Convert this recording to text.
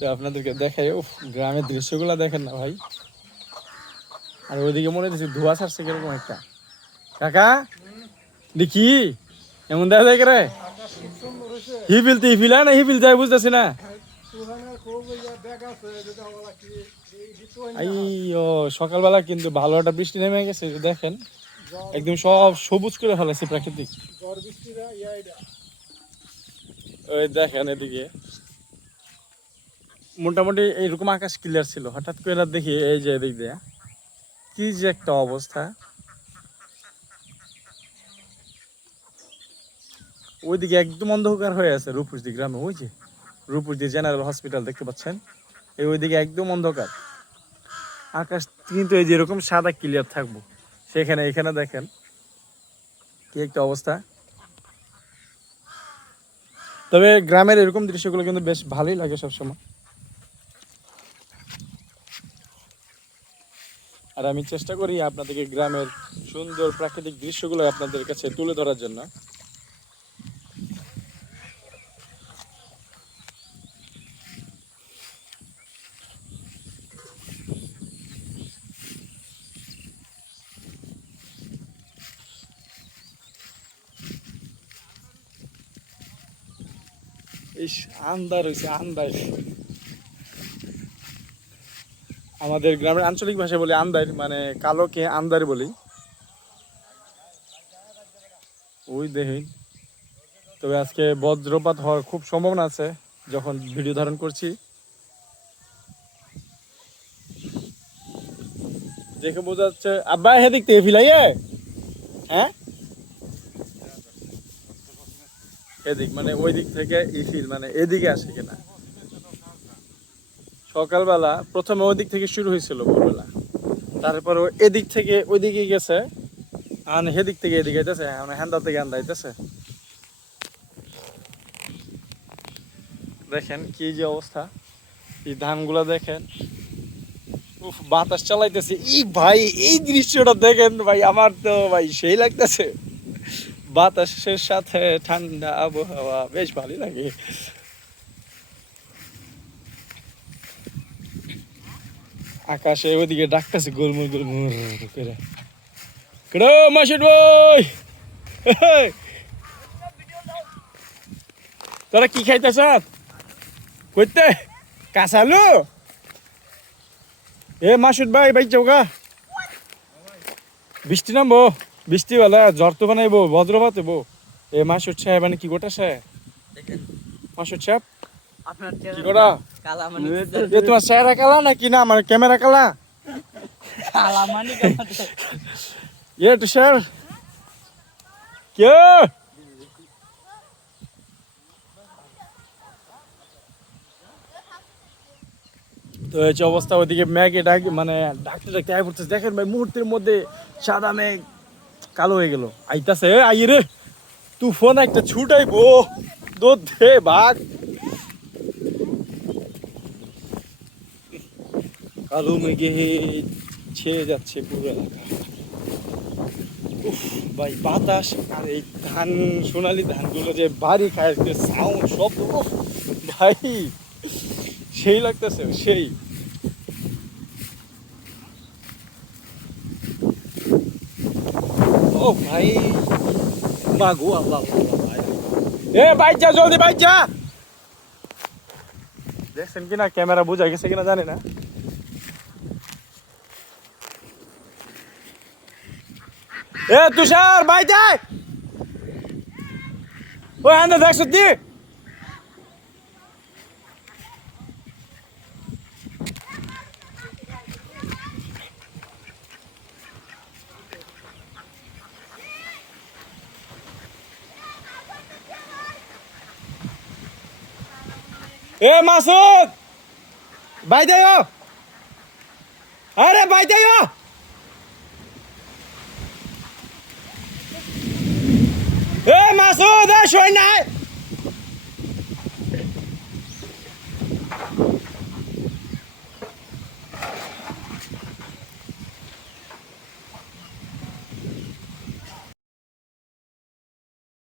তো আপনাদেরকে দেখাই, উফ, গ্রামের দৃশ্যগুলো দেখেন না ভাই। আর ওইদিকে মনে হচ্ছে ধোয়া ছাড়ছে কীরকম একটা। কাকা, দেখি, এমন দেখা যায় রে? হিবিল তো হিবিল না হিবিল যায়, বুঝতেছি না। সকালবেলা কিন্তু ভালো একটা বৃষ্টি নেমে গেছে দেখেন। একদম সব সবুজ করে ফেলেছে প্রাকৃতিক। ওই দেখেন এদিকে। মোটামুটি এইরকম আকাশ ক্লিয়ার ছিল। হঠাৎ করে দেখি, এই যে এদিক দিয়ে। কি যে একটা অবস্থা। ওইদিকে একদম অন্ধকার হয়ে আছে রূপসদি গ্রামে, ওই যে রূপসদি জেনারেল হসপিটাল দেখতে পাচ্ছেন? এই ওইদিকে একদম অন্ধকার। আকাশ কিন্তু এই যেরকম সাদা ক্লিয়ার থাকব। সেখানে, এখানে দেখেন কি একটা অবস্থা। তবে গ্রামের এরকম দৃশ্যগুলো কিন্তু বেশ ভালোই লাগে সবসময়। আর আমি চেষ্টা করি আপনাদেরকে গ্রামের সুন্দর প্রাকৃতিক দৃশ্যগুলো আপনাদের কাছে তুলে ধরার জন্য। আন্দার হয়েছে আন্দার আমাদের গ্রামের আঞ্চলিক ভাষায় বলি আন্দার মানে কালোকে আন্দার বলি। ওই দেখেন তবে আজকে বজ্রপাত হওয়ার খুব সম্ভাবনা আছে, যখন ভিডিও ধারণ করছি। দেখে বোঝা যাচ্ছে, আব্বা হে দেখতে ফিলাইয়ে। হ্যাঁ? এদিক মানে ওই দিক থেকে ইফিল মানে এদিকে আসে কিনা। সকালবেলা প্রথমে ওই দিক থেকে শুরু হয়েছিল ভোরবেলা। তারপর এদিক থেকে ওইদিকে গেছে, আর সেদিক থেকে এদিকে আইতেছে মানে হ্যান্ডা থেকে আইতেছে। দেখেন কি যে অবস্থা, এই ধানগুলা দেখেন। উফ, বাতাস চালাইতেছে। ই ভাই, এই দৃশ্যটা দেখেন ভাই, আমার তো ভাই সেই লাগতেছে। বাতাসের সাথে ঠান্ডা আবহাওয়া, বেশ ভালোই লাগে। আকাশে ওইদিকে ডাকতেছে গোলমুল গোলমুল করে। কেডো মাসুদ বই তোরা কি খাইতেছ? কইতে কাঁচালু? এ মাসুদ ভাই ভাই চৌকা বৃষ্টি নামবো বৃষ্টি বেলা জ্বর তো বানাইবো বজ্রপাত এ মাসুদ সাহেব মানে কি গোটা সাহেব? মাসুদ সাহেব? কি করা? কালা মানে এ তোমার চেহারা কালা নাকি? না আমার ক্যামেরা কালা। কালা মানে এ তুষার কে? তো এই যে অবস্থা ওইদিকে ম্যাগে ডাক মানে ডাকতে ডাকতে আয় পড়তেছে। দেখেন ভাই মুহূর্তের মধ্যে সাদা মেঘ কালো হয়ে গেল। আইতাছে আই রে। তুফান একটা ছুটাইবো। দোদ দে ভাগ কালো মেঘে ছেয়ে যাচ্ছে পুরো এলাকা। ভাই, বাতাস আর এই ধান, সোনালি ধানগুলো যে বাড়ি খায় সাউন্ড শব্দ ভাই, সেই লাগতেছে, সেই। ও ভাই মাগো আল্লাহ ভাই। এ বাইক যা জলদি বাইক যা দেখছেন কিনা, ক্যামেরা বোঝা গেছে কিনা, জানি না। এ তুষার বাই যাই ও আন্দা দেখ সত্যি। এ মাসুদ বাই যাইও আরে বাই যাইও এ মাসুদ এ শোন নাই